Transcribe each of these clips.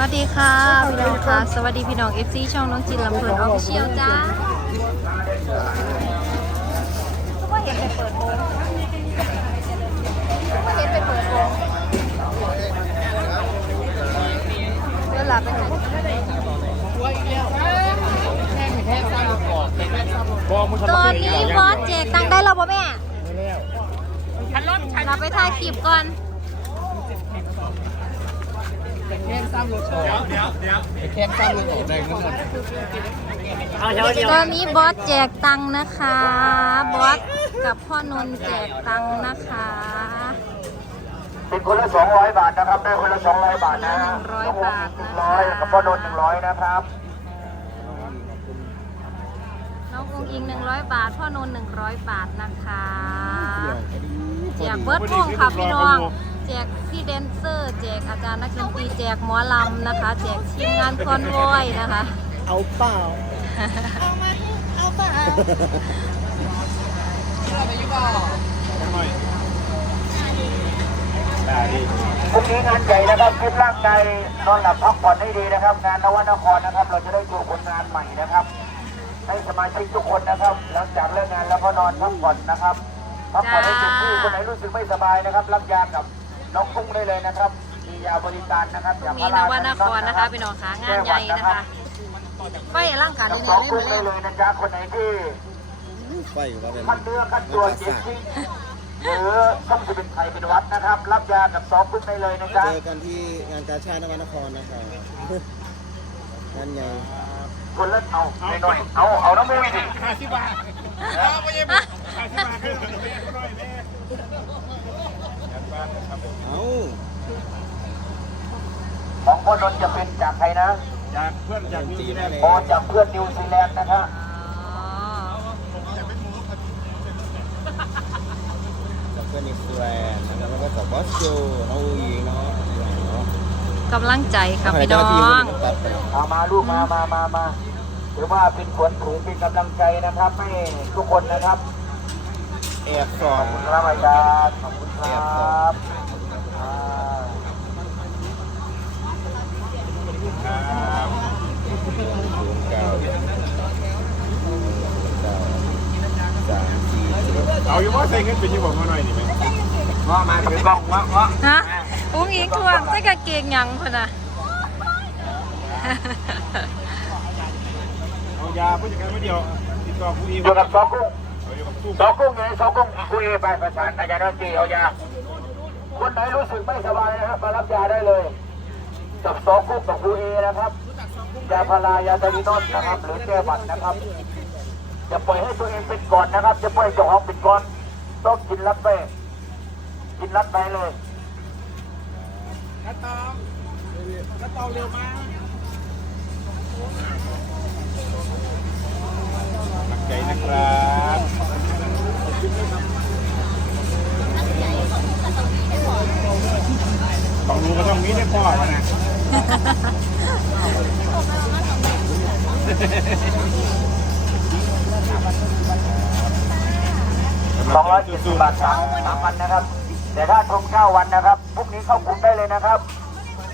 วัสดีค่ะพี่น้องค่ะ สวัสดีพี่น้องเอฟซีช่องน้องจินลำเพลินออฟฟิเชียลจ้าก็เห็นไปเปิดโมงก็เห็นไปเปิดโมงเวลาไปไหนตอนนี้บอสแจกตังค์ได้แล้วป่ะแม่เราไปถ่ายคลิปก่อน ตอนนี้บอสแจกตังค์นะคะ บอสกับพ่อนนท์แจกตังค์นะคะเป็นคนละสองร้อยบาทนะครับได้คนละสองร้อยบาทนะหนึ่งร้อยบาทนะร้อยกับพ่อโดนหนึ่งร้อยนะครับน้ององอิง100บาท พ่อนนท์100บาทนะคะแจกเบิร์ดพงค่ะพี่น้อง แจกพี่แดนเซอร์ แจกอาจารย์นักดนตรีแจกหมอลำนะคะ แจกทีมงานคอนวอยนะคะ เอาเปล่าพรุ่งนี้งานใหญ่นะครับฟิตร่างกายนอนหลับพักผ่อนให้ดีนะครับ งานนวนครนะครับ เราจะได้ดูผลงานใหม่นะครับ ให้สมาชิกทุกคนนะครับ หลังจากเลิกงานแล้วก็นอนพักผ่อนนะครับพักผ่อนให้เต็มที่คนไหนรู้สึกไม่สบายนะครับ รับยากับ น้องกุ้งได้เลยนะครับ มียาบริการนะครับพรุ่งนี้นวนครนะคะพี่น้องคะงานใหญ่นะคะไฟร่างกายน้ยัองงสองไงกุ้งเล่ได้นเลยนะจ๊ะคนไหนที่ไฟว่าเป็นขั้นเนื้อขั้นตัวเจ็บจริงหรือต้องจะเป็นไข้เป็นหวัดนะครับ รับยากับสองกุ้งได้เลยนะจ๊ะเจอกันที่งานกาชาตินวนครนะครับนั่นไงคนละเอาหน่อยๆเอาเอาน้ำมูกดิห้าสิบบาทห้าสิบบาทขึ้น เอาของคนนนท์จะเป็นจากใครนะ จากเพื่อนจากนิวซีแลนด์โอจากเพื่อนนิวซีแลนด์นะครับอ๋อจากเพื่อนนิวซีแลนด์นะครับแล้วก็กับบอสโจน้องอูยิงเนาะเนาะกำลังใจค่ะพี่น้องตัดไปเอามาลูกมามามามาถือว่าเป็นขวัญถุงเป็นกำลังใจนะครับให้ทุกคนนะครับแอบสอขอบบคุณครับอาจารย์ขอบคุณครับอ่า ศูนย์เก้าเก้าสามสี่ เจ็ดเอาอยู่ว่าใส่เงินเป็นยังบอกมาหน่อยนี่ไหมว่ามาถือกล้องว่าว่าฮะอุ้งอิงทวงใส่กางเกงหยังพะนะเอายาผู้จัดการมาเดียวติดต่อผู้อีอยู่กับซอกุ้งเอาอยู่กับตุ้มซอกุ้งอยู่ในซอกุ้งคุยไปประสานอาจารย์ดนตรีเอายาคนไหนรู้สึกไม่สบายนะครับมารับยาได้เลยกับซอกุ้งกับครูเอนะครับยาพารายาตาลินอนนะครับหรือแก้บัตรนะครับ อย่าปล่อยให้ตัวเองเป็นก่อนนะครับจะปล่อยเจ้าของเป็นก่อนต้องกินรัดไปกินรัดไปเลยกระตองกระตองเร็วมากหนักใจนะครับต้องรู้ก็ต้องมีได้พ่อวะนะ สองร้อยสิบบาทสามสามพันนะครับ แต่ถ้าชมเก้าวันนะครับพรุ่งนี้เข้ากลุ่มได้เลยนะครับ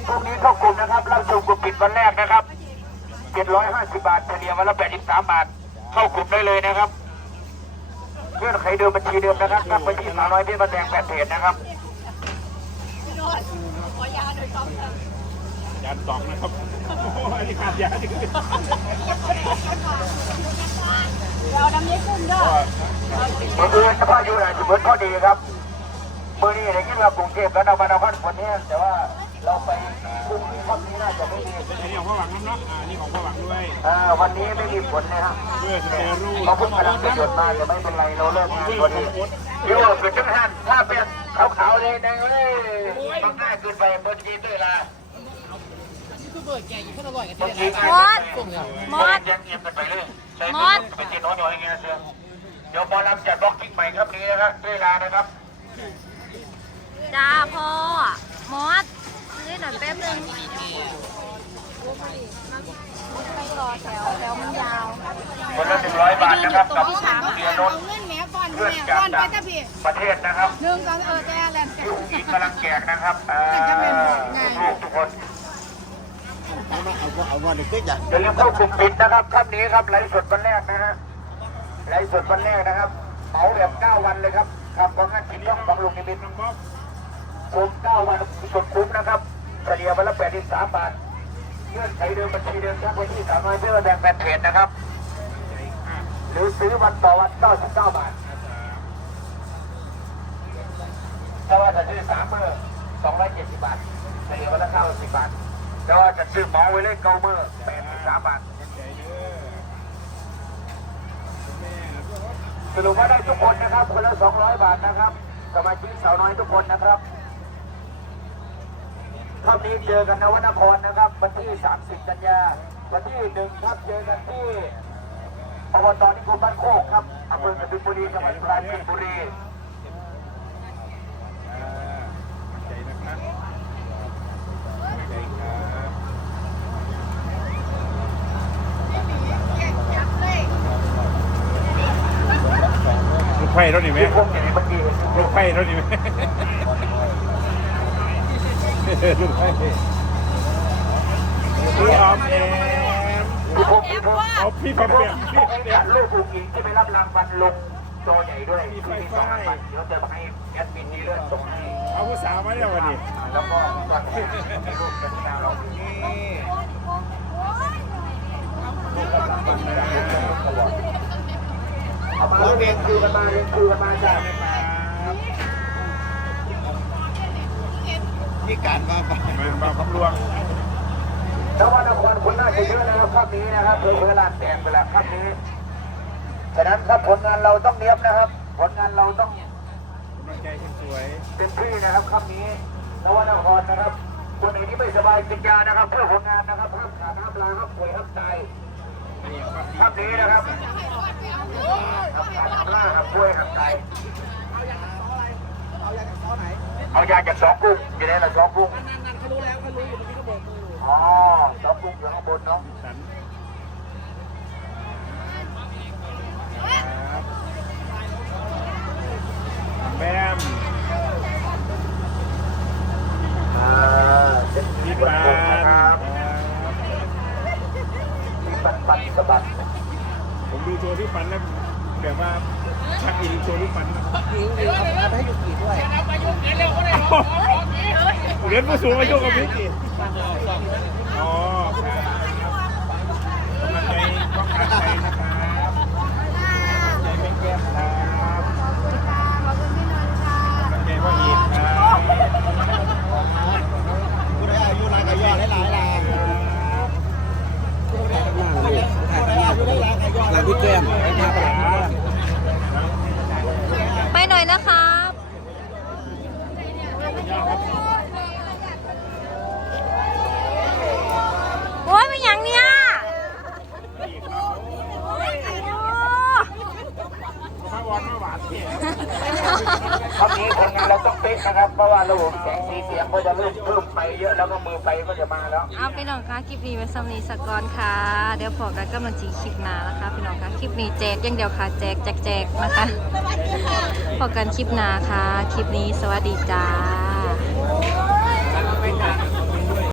พรุ่งนี้เข้ากลุ่มนะครับรับชมกลุ่มปิดวันแรกนะครับเจ็ดร้อยห้าสิบบาทเฉลี่ยวันละแปดสิบสามบาท เข้ากลุ่มได้เลยนะครับเงื่อนไขเดิมบัญชีเดิมนะครับทักไปที่สาวน้อยที่มาแดงแฟนเพจนะครับยานสองนะครับโอ้โหอันนี้ขาดยาจริง เมื่อคืนเฉพาะอยู่ไหนจะเหมือนพอดีครับเมื่อนี้ได้ยินว่ากรุงเทพและนครนครฝนเนี่ยแต่ว่าเราไปพรุ่งนี้ค่ำนี้น่าจะไม่มีอันนี้ของพ่อหวังน้ำเนาะอ่านี่ของพ่อหวังด้วยเอ่อวันนี้ไม่มีฝนนะครับเพื่อสเตอรูเขาเพิ่งกำลังจะหยดมาแต่ไม่เป็นไรเราเลิกงานพอดีโย่เป็นจังหันถ้าเป็นขาวๆเลยนะเอ้ยมันง่ายเกินไปเบิร์ดยีนด้วยล่ะมอดมอดยังเงียบกันไปเลยใช้ มอดเป็นจีนน้อยๆไงเสือเดี๋ยวบอลรับจัดบล็อกกิ้งใหม่ครับนี้นะครับด้วยลานะครับจ้าพ่อมอดซื้อหน่อยแป๊บนึงไปรอแถวแถวมันยาวคนละหนึ่งร้อยบาทนะครับกับพี่ช้างเบียร์รถเงินแม่ก่อนเพื่อนแม่จากก่อนไปต่างตะพี่ประเทศนะครับหนึ่งสองเออแจ้แลนด์ที่อุ้งอิงกำลังแจกนะครับเอ่อลูกๆทุกคน เอาวันนี้ก็อยากอย่าลืมเข้ากลุ่มปิดนะครับค่ำนี้ครับไลฟ์สดวันแรกนะฮะไลฟ์สดวันแรกนะครับเหมาแบบ9วันเลยครับครับของงานกินย่องของลุงนิมิตน้องบ๊อบคุ้ม9วันสุดคุ้มนะครับเฉลี่ยวันละ83บาทเงื่อนไขเดิมบัญชีเดิมทั้งวันที่300เพื่อแบ่งแฟนเพจนะครับ หรือซื้อวันต่อวัน99บาทถ้าว่าจะซื้อ3เมื่อ270บาทเฉลี่ยวันละ90บาท แต่ว่าจะซื้อเหมาไว้เลยเกาเมื่อ83บาทใจเด้อแม่สรุปว่าได้ทุกคนนะครับ คนละ200บาทนะครับสมาชิกสาวน้อยทุกคนนะครับท่านี้เจอกันนวนครนะครับ วันที่ 30 กันยา วันที่หนึ่งครับเจอกันที่อบตนิคมบ้านโคกครับอำเภอกบินบุรีจังหวัดปราจีนบุรี อ่าใจนะครับใจครับ ลูก ไผ่รถนี่ไหมที่พวกอย่างนี้เมื่อกี้เห็นลูกไผ่รถนี่ไหมลูกไผ่พี่ออมแอมที่พวกที่พวกเอาพี่แปมแปมพี่แปมแปมลูกผู้หญิงที่ไปรับรางวัลลงโตใหญ่ด้วยที่มีสองรางวัลเดี๋ยวจะให้แอดมินนี่เลือดส่งให้เอาผู้สาวมาแล้ววันนี้แล้วก็ตอนที่ให้ลูกเป็นดาวเรานี่ เรียนคือกันมาเรียนคือกันมาจ้ะมีการว่าไปมาบาคำลวงนวนครคนน่าจะเยอะนะครับครับนี้นะครับเพื่อเพื่อลานแตกไปแล้วครับนี้ฉะนั้นครับผลงานเราต้องเนียบนะครับ ผลงานเราต้องกำลังใจสวยเต็มที่นะครับครับนี้นวนครนะครับคนไหนที่ไม่สบายกินยานะครับ เพื่อผลงานนะครับห้ามขาดห้ามลาห้ามป่วยห้ามตายนี่ครับครับนี้นะครับามลาห้ามป่วยห้ามตายเอายาจากสองกุ้งอยู่ในละสองกุ้งนั่นนั่นเขารู้แล้วเขารู้อยู่ที่เขาบอกมืออ๋อสองกุ้งอยู่ข้างบนเนาะสันแบมอ่าเป็นพี่ที่ปาปานนนะครับที่ปันปันสะบัดผมดูโชว์ที่ฟันแล้วแบบว่า ชักอินโชว์ที่ฟันยิงเอาเอาให้ยูกิด้วยเหรียญผู้สูงอายุกับพี่กี่อ๋อครับกำลังใจป้องกันใจนะครับใจเป็นแก้มครับกำลังใจพ่ออีกครับ กูได้อายุรายกับยอดหลายๆลายลายพี่แก้มลายพี่แก้ม ไปหน่อยนะครับ โอ้ยเป็นอย่างเนี้ยโอ้ยถ้าวันมาหวานเสียคำนี้ผลงานเราต้องเป๊ะนะครับ เพราะว่าระบบแสงสีเสียงก็จะเริ่มเพิ่มไปเยอะแล้วก็มือไปก็จะมาแล้ว เอาพี่น้องคะคลิปนี้ไว้ซ้ำนี้สกอนค่ะ เดี๋ยวพอกันกำลังจีคลิปหน้านะคะพี่น้องคะคลิปนี้แจกอย่างเดียวค่ะแจกแจกแจกนะคะพอกันคลิปหน้าค่ะ คลิปนี้สวัสดีจ้า ไม่การ